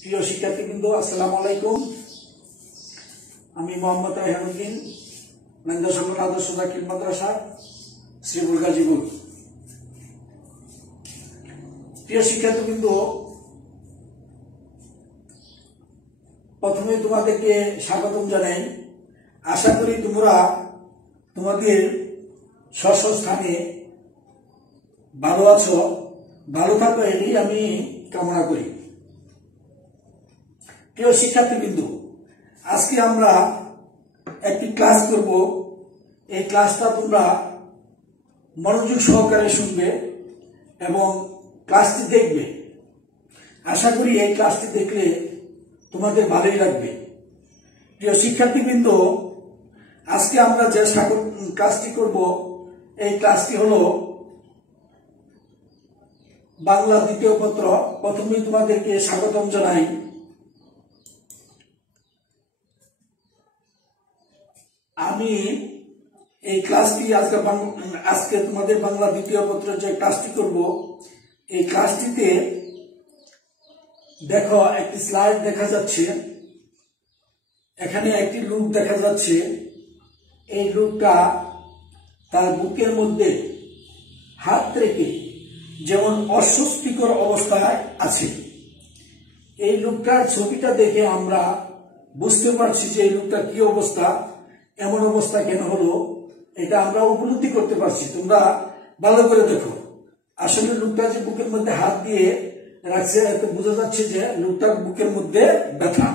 প্রিয় শিক্ষার্থীবৃন্দ, আসসালামু আলাইকুম। আমি মোহাম্মদ রায়হানুদ্দিন, নান্দা সকল আদর্শ জাকির মাদ্রাসা, শ্রীপুর গাজীপুর। প্রিয় শিক্ষার্থীবৃন্দ, প্রথমে তোমাদেরকে স্বাগতম জানাই। আশা করি তোমরা তোমাদের স্ব স্থানে ভালো আছো, ভালো থাকো, এই আমি কামনা করি। প্রিয় শিক্ষার্থীবৃন্দ, আজকে আমরা একটি ক্লাস করব। এই ক্লাসটা তোমরা মনোযোগ সহকারে শুনবে এবং ক্লাসটি দেখবে। আশা করি এই ক্লাসটি দেখলে তোমাদের ভালোই লাগবে। প্রিয় শিক্ষার্থীবৃন্দ, আজকে আমরা যে ক্লাসটি করব, এই ক্লাসটি হলো বাংলা দ্বিতীয় পত্র। প্রথমেই তোমাদেরকে স্বাগতম জানাই। আমি এই ক্লাসটি আজকে তোমাদের বাংলা দ্বিতীয় পত্র যে ক্লাসটি করব, এই ক্লাসটিতে দেখো একটি স্লাইড দেখা যাচ্ছে। এখানে একটি লোক দেখা যাচ্ছে। এই লোকটা তার বুকের মধ্যে হাত রেখে যেমন অস্বস্তিকর অবস্থায় আছে। এই লোকটার ছবিটা দেখে আমরা বুঝতে পারছি যে এই লোকটার কি অবস্থা, এমন অবস্থা কেন হলো, এটা আমরা উপলব্ধি করতে পারছি। তোমরা ভালো করে দেখো। আসলে লোকটা যে বুকের মধ্যে হাত দিয়ে রাখছে, এতে বোঝা যাচ্ছে যে লোকটার বুকের মধ্যে ব্যথা।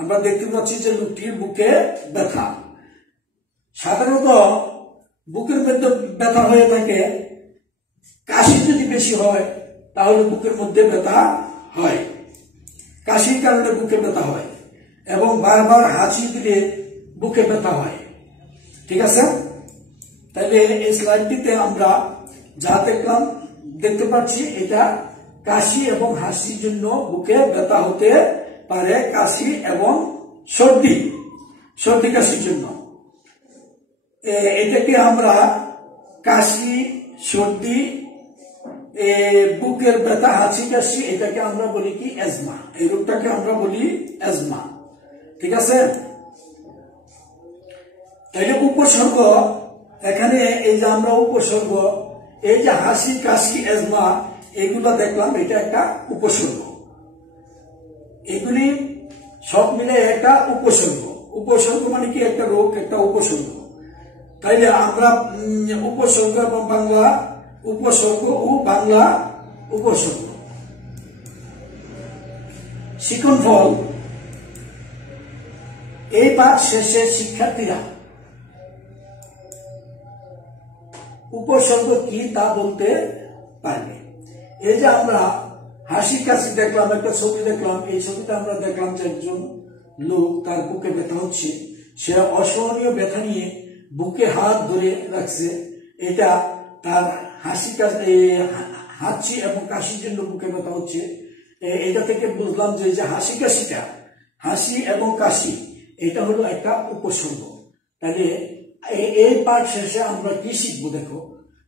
আমরা দেখতে পাচ্ছি যে লোকটির বুকে ব্যথা। সাধারণত বুকের মধ্যে ব্যথা হয়ে থাকে, কাশি যদি বেশি হয় তাহলে বুকের মধ্যে ব্যথা হয়, কাশির কারণে বুকে ব্যথা হয়, এবং বারবার হাঁচি দিলে বুকে ব্যথা হয়। ঠিক আছে? তাহলে এই স্লাইডটিতে আমরা যা দেখতে পাচ্ছি, এটা কাশি এবং হাসির জন্য বুকে ব্যথা হতে পারে। কাশি এবং সর্দি কাশির জন্য এটাকে আমরা কাশি, সর্দি, বুকের ব্যথা, হাঁচি, কাশি, এটাকে আমরা বলি কি অ্যাজমা। এই রোগটাকে আমরা বলি অ্যাজমা। ঠিক আছে? তাইলে উপসর্গ, এখানে এই যে আমরা উপসর্গ, এই যে হাসি, কাশি, অ্যাজমা, এগুলো দেখলাম, এটা একটা উপসর্গ। এগুলি সব মিলে একটা উপসর্গ। উপসর্গ মানে কি? একটা রোগ, একটা উপসর্গ। তাইলে আমরা উপসর্গ এবং বাংলা উপসর্গ ও বাংলা উপসর্গ। শিক্ষণফল, এই পাঠ শেষে শিক্ষার্থীরা উপসর্গ কি তা বলতে পারবে। এই যে আমরা হাসি, কাশি দেখলাম, একটা ছবি দেখলাম। এই ছবিতে আমরা দেখলাম যে একজন লোক, তার বুকে ব্যথা হচ্ছে। সে অসহনীয় ব্যথা নিয়ে বুকে হাত ধরে রাখছে। এটা তার হাঁচি এবং কাশির জন্য বুকে ব্যথা হচ্ছে। এটা থেকে বুঝলাম যে হাসি এবং কাশি, এটা হলো একটা উপসর্গ। তাহলে এই পাঠ শেষে আমরা কি শিখবো? দেখো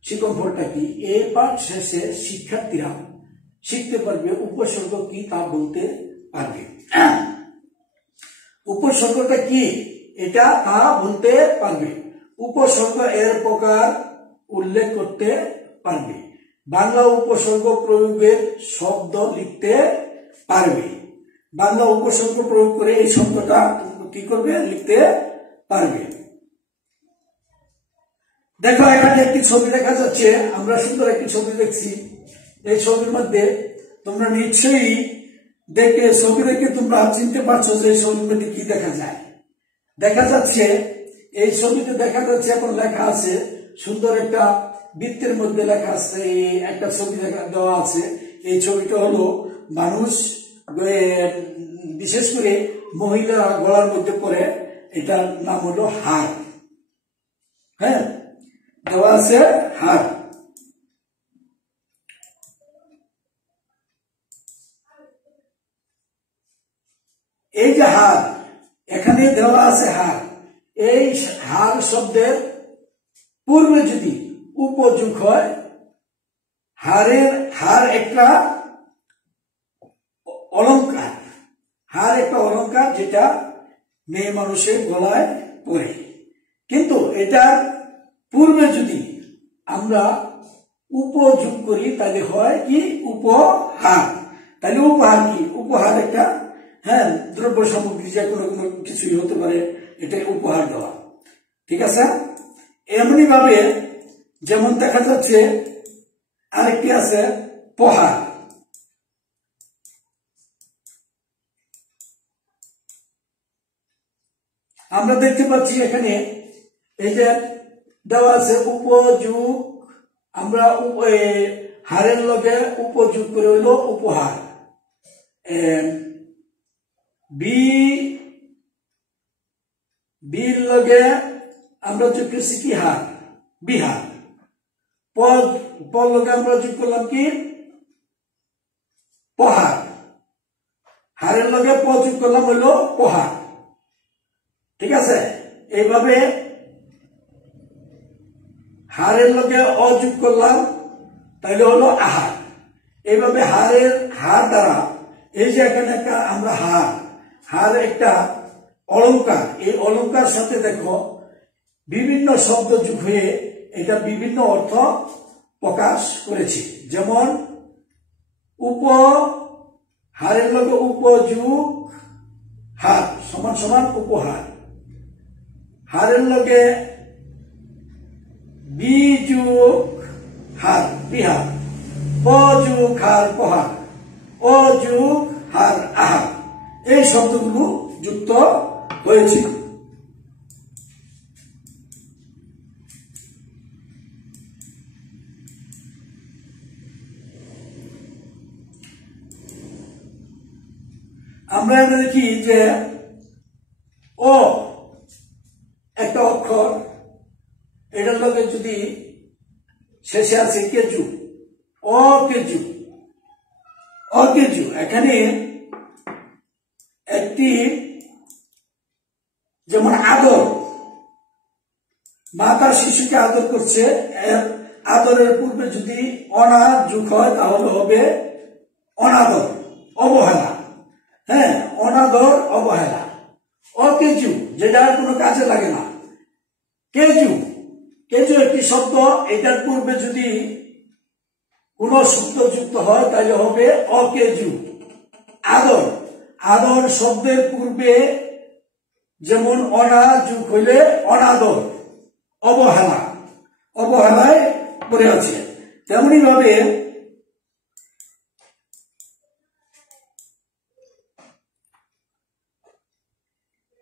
শিক্ষণফলটা কি। এই পাঠ শেষে শিক্ষার্থীরা শিখতে পারবে উপসর্গ কি তা বলতে পারবে। উপসর্গটা কি এটা তা বলতে পারবে। উপসর্গ এর প্রকার উল্লেখ করতে পারবে। বাংলা উপসর্গ প্রয়োগের শব্দ লিখতে পারবে। বাংলা উপসর্গ প্রয়োগ করে এই শব্দটা কি করবে? লিখতে পারবে। দেখো এখানে একটি ছবি দেখা যাচ্ছে। আমরা সুন্দর একটি ছবি দেখছি। এই ছবির মধ্যে তোমরা নিশ্চয়ই ছবি দেখে তোমরা চিনতে পারছো যে এই ছবির মধ্যে কি দেখা যায়। দেখা যাচ্ছে, এই ছবিতে দেখা যাচ্ছে, এখন লেখা আছে, সুন্দর একটা বৃত্তের মধ্যে লেখা আছে, একটা ছবি দেওয়া আছে। এই ছবিটা হলো মানুষ, বিশেষ করে মহিলা গলার মধ্যে পরে, এটার নাম হলো হার। হ্যাঁ, দেওয়া আছে হার। এই যে হার, এখানে দেওয়া আছে হার। এই হার শব্দের পূর্বে যদি উপযোগ হয়, হার একটা অলংকার, হার একটা অলংকার যেটা মেয়ে মানুষের গলায় পরে। কিন্তু এটার পূর্বে যদি আমরা উপযোগ করি তাহলে হয় কি উপহার। তাহলে উপহার কি? উপহার একটা দ্রব্য সামগ্রী, যে কোনো কোনো কিছুই হতে পারে, এটা উপহার দেওয়া। ঠিক আছে? এমনি ভাবে যেমন দেখা যাচ্ছে আরেকটি আছে পহার। আমরা দেখতে পাচ্ছি এখানে এই যে দেওয়া আছে উপযোগ, আমরা হারের লগে উপযোগ করে হইল উপহার। বির লগে আমরা যোগ করছি কি হার, বিহার। পর লগে আমরা যোগ করলাম কি পহার। হারের লগে প যোগ করলাম হইল পহার। ঠিক আছে? এইভাবে হারের লগে অযোগ করলাম তাহলে হলো আহার। এইভাবে হার দ্বারা এই যে এখানে একটা আমরা হার একটা অলংকার, এই অলংকার সাথে দেখো বিভিন্ন শব্দ যোগ হয়ে এটা বিভিন্ন অর্থ প্রকাশ করেছি। যেমন হারের লগে উপযোগ হার সমান সমান উপহার। হারের লগে বিযোগ হার বিহার, অযোগ হার পহার, অযোগ হার আহার, এই শব্দগুলো যুক্ত হয়েছে। আমরা দেখি যে ও একটা অক্ষর, এটার লগে যদি শেষে আছে কেজু, অকেজু, অকেজু, এখানে একটি যেমন আদর, মা তার শিশুকে আদর করছে, আদরের পূর্বে যদি অনা যোগ হয় তাহলে হবে অনাদর, অবহেলা। অনাদর, অবহেলা। অকেজু, যেটা কোনো কাজে লাগে না। কেজু, কেজু একটি শব্দ, এটার পূর্বে যদি কোন শব্দ যুক্ত হয় তাহলে হবে অকেজু। আদর, আদর শব্দের পূর্বে যেমন অনা যোগ হইলে অনাদর, অবহেলা, অবহেলায় পড়ে আছে। তেমনি ভাবে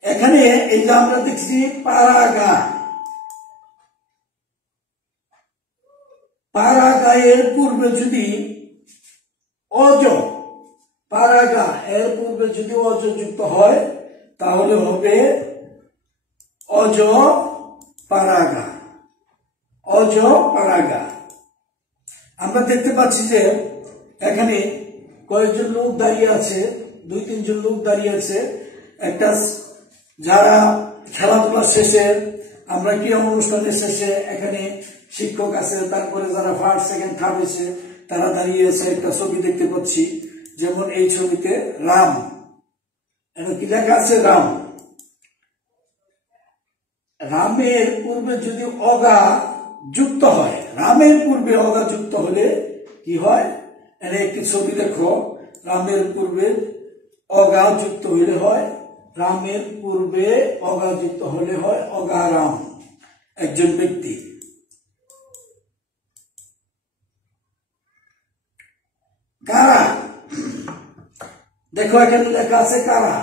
এখানে এই যে আমরা দেখছি পারাগা, পারাগায়ের পূর্বে যদি অজ, পারাগা এর পূর্বে যদি অজ যুক্ত হয় তাহলে হবে অজ পারাগা, অজ পারাগা। আমরা দেখতে পাচ্ছি যে এখানে কয়েকজন লোক দাঁড়িয়ে আছে, 2-3 জন লোক দাঁড়িয়ে আছে। একটা যারা খেলাধুলা শেষে, আমরা ক্রীড়া অনুষ্ঠানের শেষে এখানে শিক্ষক আছে, তারপরে যারা ফার্স্ট সেকেন্ড থার্ড হয়েছে তারা দাঁড়িয়ে আছে, একটা ছবি দেখতে পাচ্ছি। যেমন এই ছবিতে রাম, কি লেখা আছে রাম। রামের পূর্বে যদি অগা যুক্ত হয়, রামের পূর্বে অগা যুক্ত হলে কি হয়? এখানে একটি ছবি দেখো, রামের পূর্বে অগা যুক্ত হলে হয়, রামের পূর্বে অগা যুক্ত হলে হয় অগারাম, একজন ব্যক্তি। কারা, দেখো এখানে লেখা আছে কারা।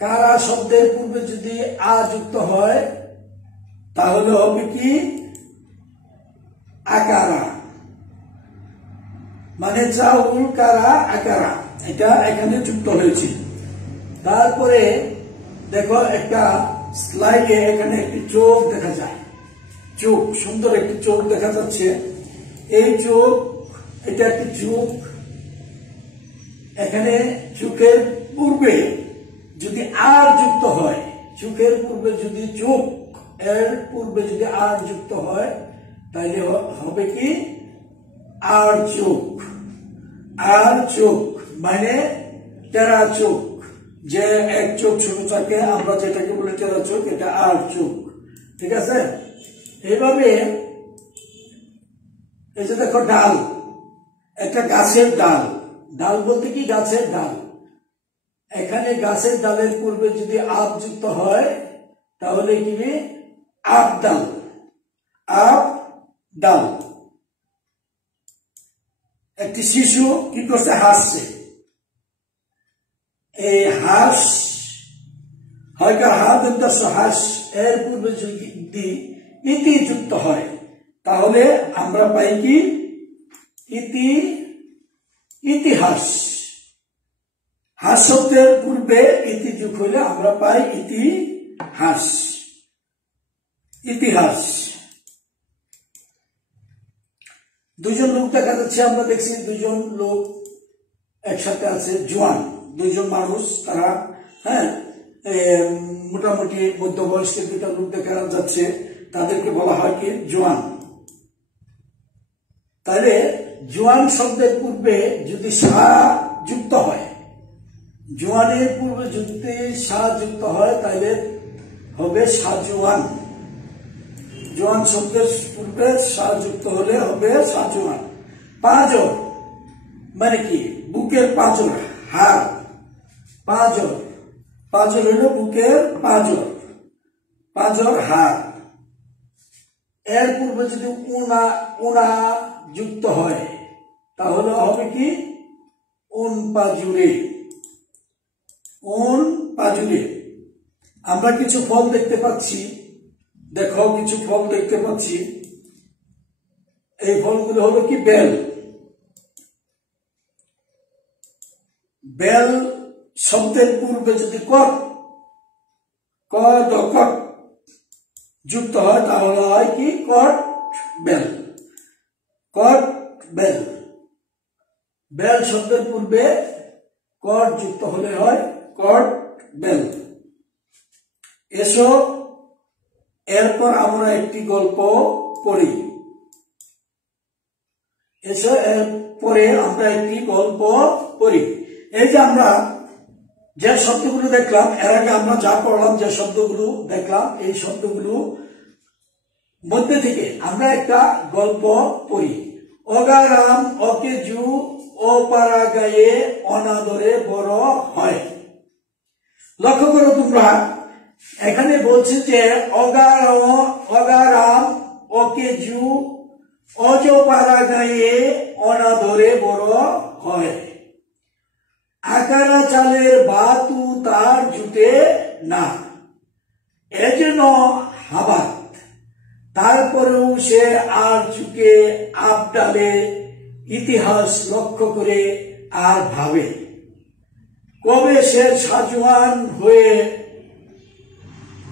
কারা শব্দের পূর্বে যদি আ যুক্ত হয় তাহলে হবে কি আকারা, মানে চাউল কারা আকারা, এটা এখানে যুক্ত হয়েছে। তারপরে দেখো একটা স্লাইডে এখানে একটি চোখ দেখা যায়, চোখ, সুন্দর একটি চোখ দেখা যাচ্ছে। এই চোখ, এটা একটি চোখ। এখানে চোখের পূর্বে যদি আর যুক্ত হয়, চোখের পূর্বে যদি চোখ এর পূর্বে যদি আর যুক্ত হয় তাহলে হবে কি আর চোখ, আর চোখ মানে টেরা চোখ, যে এক চোখ ছোট থাকে আমরা যেটাকে বলি টেরা চোখ, এটা আর চোখ। ঠিক আছে, এইভাবে এই যে দেখো ডাল, একটা গাছের ডাল, ডাল বলতে কি গাছের ডাল, এখানে গাছের ডালের পূর্বে যদি আপ যুক্ত হয় তাহলে কি আপ ডাল, আপ ডাল। একটি শিশু কি করছে, হাসছে, এই হাস হয়তো হাস এর পূর্বে যদি ইতি যুক্ত হয় তাহলে আমরা পাই কি ইতি, ইতিহাস। হাস শব্দের পূর্বে ইতি যুগ হলে আমরা পাই ইতিহাস, ইতিহাস। দুজন লোক দেখা যাচ্ছে, আমরা দেখছি দুজন লোক একসাথে আছে, জোয়ান দুইজন মানুষ, তারা হ্যাঁ মোটামুটি মধ্যবয়স্ক দুটা লোক দেখা যাচ্ছে, তাদেরকে বলা হয় কি জোয়ান। তাহলে জোয়ান শব্দের পূর্বে যদি সা যুক্ত হয়, জোয়ানের পূর্বে যদি সা যুক্ত হয় তাহলে হবে সাজোয়ান। জোয়ান শব্দের পূর্বে সা যুক্ত হলে হবে সাজোয়ান। পাঁজর মানে কি বুকের পাঁজর, হাড়, পাঁজর, পাঁজর হলো বুকের পাঁজর, পাঁজর হাড়। এর পূর্বে যদি উনা, উনা যুক্ত হয় তাহলে হবে কি উন পাজুরে, উন পাজুরে। আমরা কিছু ফল দেখতে পাচ্ছি, দেখো কিছু ফল দেখতে পাচ্ছি, এই ফলগুলো হলো কি বেল। বেল শব্দের পূর্বে যদি কট, কট যুক্ত হয় তাহলে হয় কি কট বেল, কট বেল। বেল শব্দের পূর্বে কট যুক্ত হলে হয় কট বেল। এসো এরপর আমরা একটি গল্প পড়ি, এসো এরপরে আমরা একটি গল্প পড়ি। এই যে আমরা যে শব্দগুলো দেখলাম, এর আগে আমরা যা পড়লাম, যে শব্দগুলো দেখলাম, এই শব্দগুলো মধ্যে থেকে আমরা একটা গল্প পড়ি। অগারাম অকেজু ও পারা গায়ে অনাদরে বড় হয়। লক্ষ্য করো তোমরা, এখানে বলছে যে অগারাম অকেজু অজপাড়া গায়ে অনাদরে বড় হয়। আকারা চালের বাতু তার জুটে না, এজন্য হাবাত। তারপরেও সে আর চুকে আবডালে ইতিহাস লক্ষ্য করে আর ভাবে, কবে সে সাজওয়ান হয়ে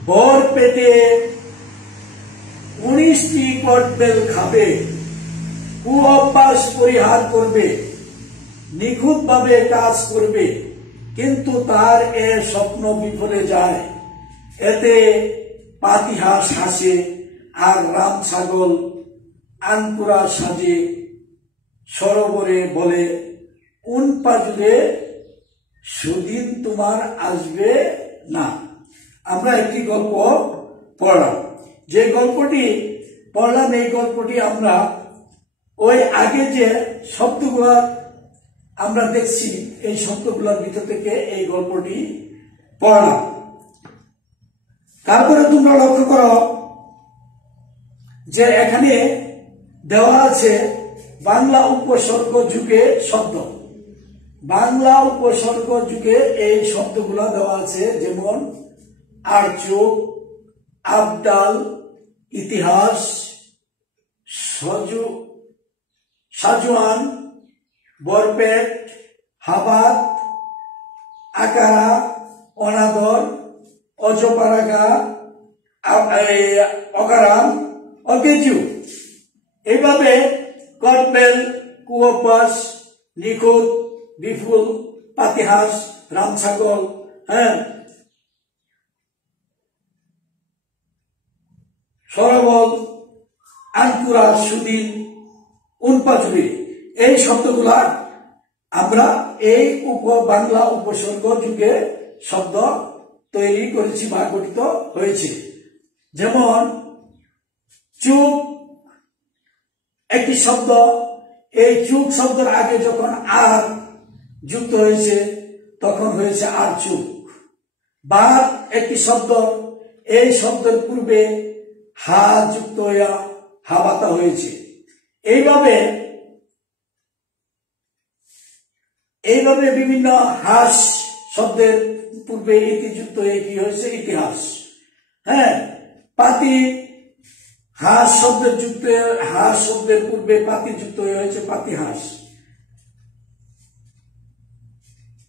বর পেটে 19টি কটবেল খাবে, কুঅভ্যাস পরিহার করবে, নিখুঁতভাবে কাজ করবে, কিন্তু তার এ স্বপ্ন বিফলে যায়। এতে পাতিহাস হাসে আর রাম ছাগল আনকুরা সাজে, সরোবরে বলে উন পাজুরে সুদিন তোমার আসবে না। আমরা একটি গল্প পড়লাম, যে গল্পটি পড়লাম এই গল্পটি আমরা ওই আগে যে শব্দগুলো আমরা দেখছি এই শব্দগুলোর ভিতর থেকে এই গল্পটি পড়লাম। তারপরে তোমরা লক্ষ্য করো যে এখানে দেওয়া আছে বাংলা উপসর্গ যুগে শব্দ, বাংলা উপসর্গ যুগে এই শব্দগুলো দেওয়া আছে, যেমন আরচোক, আবডাল, ইতিহাস, সাজওয়ান, বরপেট, হাবাত, আকারা, অনাদর, অজপাড়াগা, অগারাম, অগেজু। এইভাবে কটবেল, কুঅভ্যাস, নিখুঁত, বিপুল, পাতিহাস, রামছাগল, সরবল, আনকুরা, সুদিন, উনপাজুরি, এই শব্দগুলা আমরা এই বাংলা উপসর্গ যুগে শব্দ তৈরি করেছি বা গঠিত হয়েছে। যেমন চুপ একটি শব্দ, এই চুপ শব্দের আগে যখন আর যুক্ত হয়েছে তখন হয়েছে আর চুপ। বা একটি শব্দ, এই শব্দের পূর্বে হা যুক্ত হইয়া হাবাতা হয়েছে। এইভাবে বিভিন্ন হাস শব্দের পূর্বে ইতি যুক্ত হয়ে কি হয়েছে ইতিহাস। হ্যাঁ, পাতি হাস শব্দের যুক্ত, হাস শব্দের পূর্বে পাতি যুক্ত হয়েছে পাতিহাস।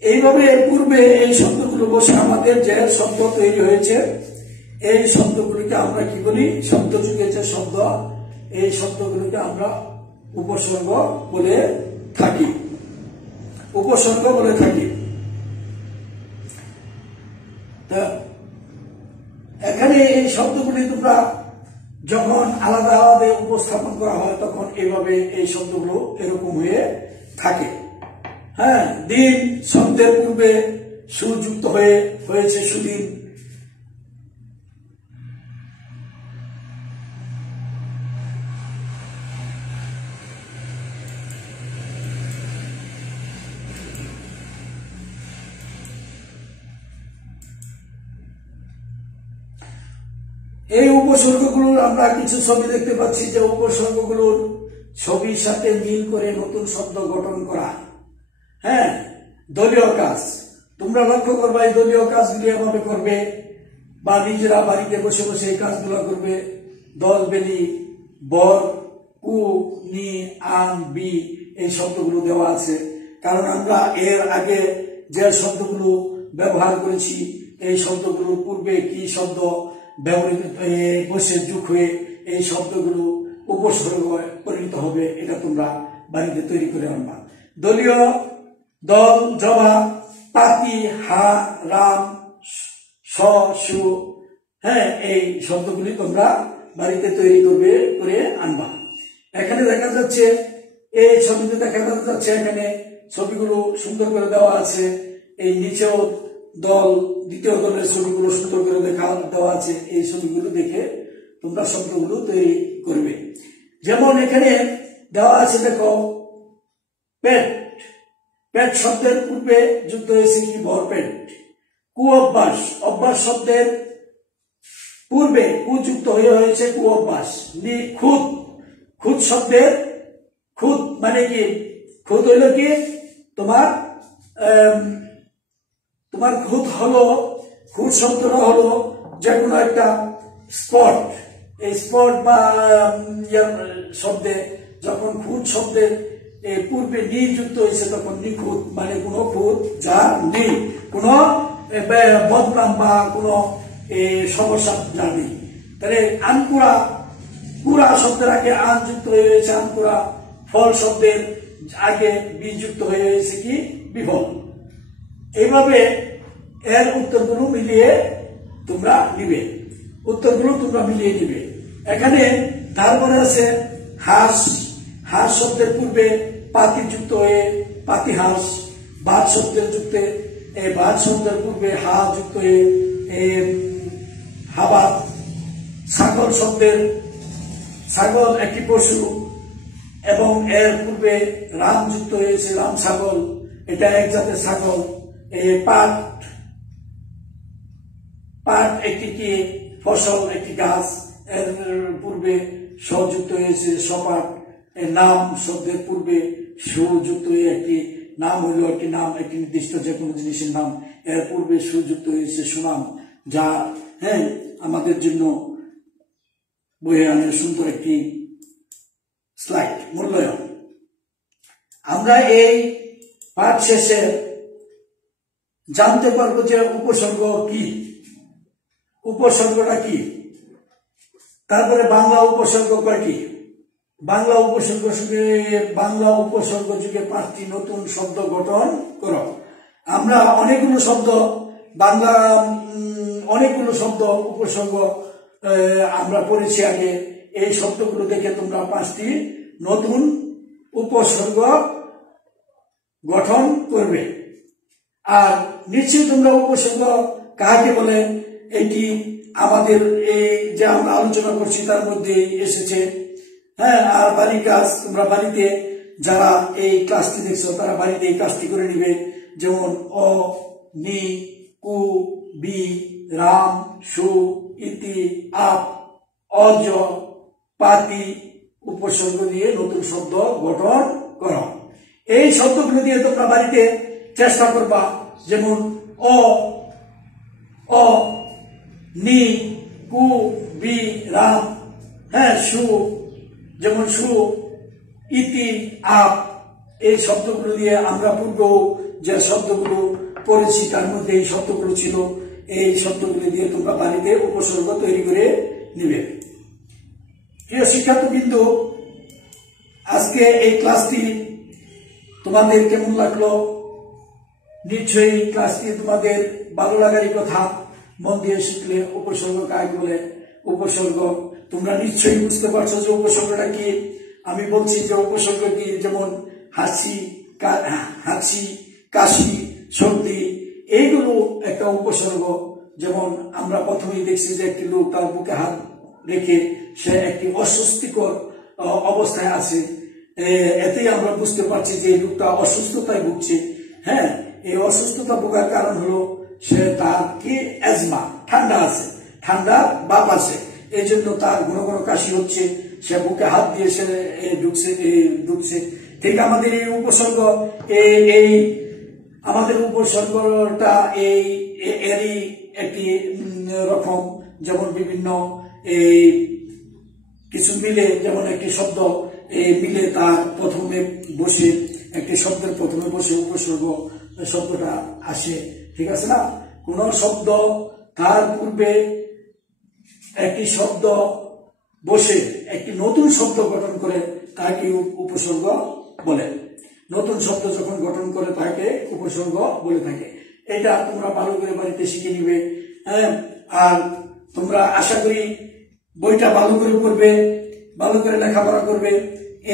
এইভাবে পূর্বে এই শব্দগুলো বসে আমাদের যে শব্দ তৈরি হয়েছে, এই শব্দগুলিকে আমরা কি বলি, শব্দ যুগের যে শব্দ, এই শব্দগুলিকে আমরা উপসর্গ বলে থাকি, উপসর্গ বলে থাকি। এখানে এই শব্দগুলি তোমরা যখন আলাদা আলাদা উপস্থাপন করা হয় তখন এইভাবে এই শব্দগুলো এরকম হয়ে থাকে। হ্যাঁ, দিন শব্দের পূর্বে সুযুক্ত হয়েছে সুদিন। এই উপসর্গগুলোর আমরা কিছু ছবি দেখতে পাচ্ছি, যে উপসর্গগুলোর ছবির সাথে মিল করে নতুন শব্দ গঠন করা। হ্যাঁ, দলীয় কাজ তোমরা লক্ষ্য করবে, এই দলীয় কাজগুলি এভাবে করবে বা নিজেরা বাড়িতে বসে বসে এই কাজগুলো করবে। দল, বেলি, বর, কু, নি, আন, বি, এই শব্দগুলো দেওয়া আছে। কারণ আমরা এর আগে যে শব্দগুলো ব্যবহার করেছি, এই শব্দগুলোর পূর্বে কি শব্দ ব্যবহৃত বসে যুগ হয়ে এই শব্দগুলো উপসর্গ পরিণত হবে, এটা তোমরা বাড়িতে তৈরি করে আনবা। দলীয়, দল, জবা, পাতি, হা, রাম, স, সু, হ্যাঁ, এই শব্দগুলি তোমরা বাড়িতে তৈরি করে আনবা। এখানে দেখা যাচ্ছে, এই ছবিতে দেখা যাচ্ছে, এখানে ছবিগুলো সুন্দর করে দেওয়া আছে। এই নিচেও দল, দ্বিতীয় দলের ছবিগুলো সুন্দর করে দেওয়া আছে। এই ছবিগুলো দেখে তোমরা শব্দগুলো তৈরি করবে। যেমন এখানে দেওয়া আছে, দেখো পেট, পেট শব্দের পূর্বে যুক্ত হয়েছে কি ভরপেট। কু অভ্যাস, অভ্যাস শব্দের পূর্বে কু যুক্ত হয়েছে কু অভ্যাস। খুদ, খুদ শব্দের খুদ মানে কি, খুদ হইল কি তোমার খুদ হলো, খুদ শব্দটা হলো যে কোনো একটা স্পট। এই স্পট বা শব্দে যখন খুদ শব্দের পূর্বে নি যুক্ত হয়েছে তখন নিখুঁত মানে কোনো খুদ যা নেই, কোন বদনাম বা কোনো সমস্যা যা নেই। তাহলে আনকুড়া, কুড়া শব্দের আগে আন যুক্ত হয়ে হয়েছে আনকুড়া। ফল শব্দের আগে বি যুক্ত হয়ে হয়েছে কি বিফল। এইভাবে এর উত্তরগুলো মিলিয়ে তোমরা নিবে, উত্তরগুলো তোমরা মিলিয়ে নিবে। এখানে তারপরে আছে হাঁস, হাঁস শব্দের পূর্বে পাতি যুক্ত হয়ে পাতিহাঁস। বাদ শব্দের যুক্তে বাদ শব্দের পূর্বে হা যুক্ত হয়ে হাবাত। ছাগল শব্দের, ছাগল একটি পশু এবং এর পূর্বে রাম যুক্ত হয়েছে রাম ছাগল, এটা এক জাতের ছাগল। পাট, পাট একটি কি ফসল, একটি গাছ, এর পূর্বে সযুক্ত হয়েছে সপাট। নাম শব্দের পূর্বে সুযুক্ত হয়ে একটি নাম হইল একটি নাম, একটি নির্দিষ্ট যে কোনো জিনিসের নাম। এর পূর্বে সুযুক্ত হয়েছে সুনাম, যা হ্যাঁ আমাদের জন্য বইয়ে আনে সুন্দর একটি স্লাইড মূল্যায়ন। আমরা এই পাঠ শেষে জানতে পারবো যে উপসর্গ কি, উপসর্গটা কি, তারপরে বাংলা উপসর্গ কয়টি, বাংলা উপসর্গ যুগে 5টি নতুন শব্দ গঠন করো। আমরা অনেকগুলো শব্দ অনেকগুলো শব্দ উপসর্গ আমরা পড়েছি আগে। এই শব্দগুলো দেখে তোমরা 5টি নতুন উপসর্গ গঠন করবে। আর নিশ্চয়ই তোমরা উপসর্গ কাকে বলে এটি আমাদের এই যে আমরা আলোচনা করছি তার মধ্যে এসেছে। হ্যাঁ, আর বাড়ির কাজ তোমরা বাড়িতে যারা এই ক্লাসটি দেখছো তারা বাড়িতে এই কাজটি করে নিবে। যেমন অ, নি, কু, বি, রাম, সু, ইতি, আপ, অজ, পাতি উপসর্গ দিয়ে নতুন শব্দ গঠন করো। এই শব্দগুলো দিয়ে তোমরা বাড়িতে চেষ্টা করবা। যেমন অ, অ, নি, কু, বি, রাম, হ্যাঁ, সু, যেমন সু, ইতি, আপ এই শব্দগুলো দিয়ে আমরা পূর্ব যে শব্দগুলো পড়েছি তার মধ্যে এই শব্দগুলো ছিল। এই শব্দগুলো দিয়ে তোমরা বাড়িতে উপসর্গ তৈরি করে নিবে। প্রিয় শিক্ষার্থীবৃন্দ, আজকে এই ক্লাসটি তোমাদের কেমন লাগলো? নিশ্চয়ই ক্লাসটি তোমাদের ভালো লাগারই কথা। মন দিয়ে শিখলে উপসর্গ কাকে বলে, উপসর্গ তোমরা নিশ্চয়ই বুঝতে পারছো যে উপসর্গটা কি। আমি বলছি যে উপসর্গ কি, যেমন হাসি, কাশি, সর্দি এইগুলো একটা উপসর্গ। যেমন আমরা প্রথমেই দেখছি যে একটি লোক তার বুকে হাত রেখে সে একটি অস্বস্তিকর অবস্থায় আছে। এতেই আমরা বুঝতে পারছি যে লোকটা অসুস্থতায় ভুগছে। হ্যাঁ, এই অসুস্থতা ভোগার কারণ হলো সে তার কি অ্যাজমা, ঠান্ডা আছে, ঠান্ডা বাপ আছে, এই জন্য তার ঘন ঘন কাশি হচ্ছে, সে বুকে হাত দিয়ে সে ঢুকছে। ঠিক আমাদের এই উপসর্গ, এই আমাদের উপসর্গটা এরই একটি রকম। যেমন বিভিন্ন এই কিছু মিলে, যেমন একটি শব্দ মিলে তার প্রথমে বসে, একটি শব্দের প্রথমে বসে উপসর্গ শব্দটা আসে। ঠিক আছে না? কোন শব্দ তার পূর্বে একটি শব্দ বসে একটি নতুন শব্দ গঠন করে তাকে উপসর্গ বলে। নতুন শব্দ যখন গঠন করে তাকে উপসর্গ বলে থাকে। এটা তোমরা ভালো করে বাড়িতে শিখে নিবে। হ্যাঁ, আর তোমরা আশা করি বইটা ভালো করে পড়বে, ভালো করে লেখাপড়া করবে।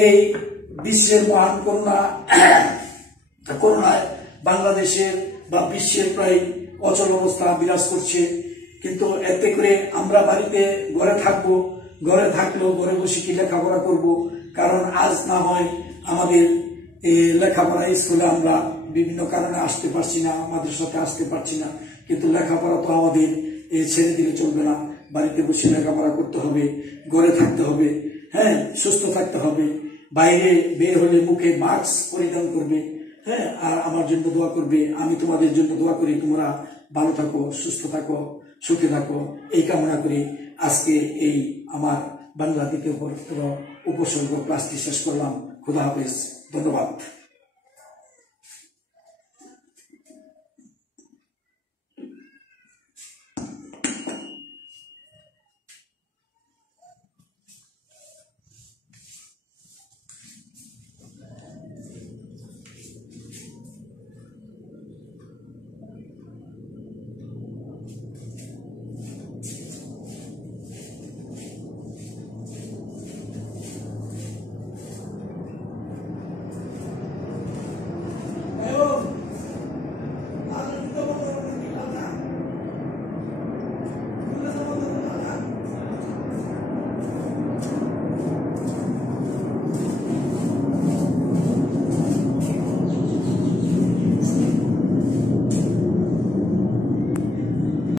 এই বিশ্বের মহান করোনায় বাংলাদেশের বা বিশ্বের প্রায় অচল অবস্থা বিরাজ করছে। কিন্তু এতে করে আমরা বাড়িতে ঘরে থাকবো, ঘরে থাকলেও ঘরে বসে কি লেখাপড়া করব? কারণ আজ না হয় আমাদের লেখাপড়া স্কুলে আমরা বিভিন্ন কারণে আসতে পারছি না, আমাদের সাথে আসতে পারছি না, কিন্তু লেখাপড়া তো আমাদের ছেড়ে দিলে চলবে না। বাড়িতে বসে লেখাপড়া করতে হবে, ঘরে থাকতে হবে, হ্যাঁ, সুস্থ থাকতে হবে। বাইরে বের হলে মুখে মাস্ক পরিধান করবে। হ্যাঁ, আর আমার জন্য দোয়া করবে। আমি তোমাদের জন্য দোয়া করি তোমরা ভালো থাকো, সুস্থ থাকো, সুখে থাকো, এই কামনা করি আজকে এই আমার বাংলা দ্বিতীয় উপসর্গ ক্লাসটি শেষ করলাম। খুদা হাফেজ, ধন্যবাদ।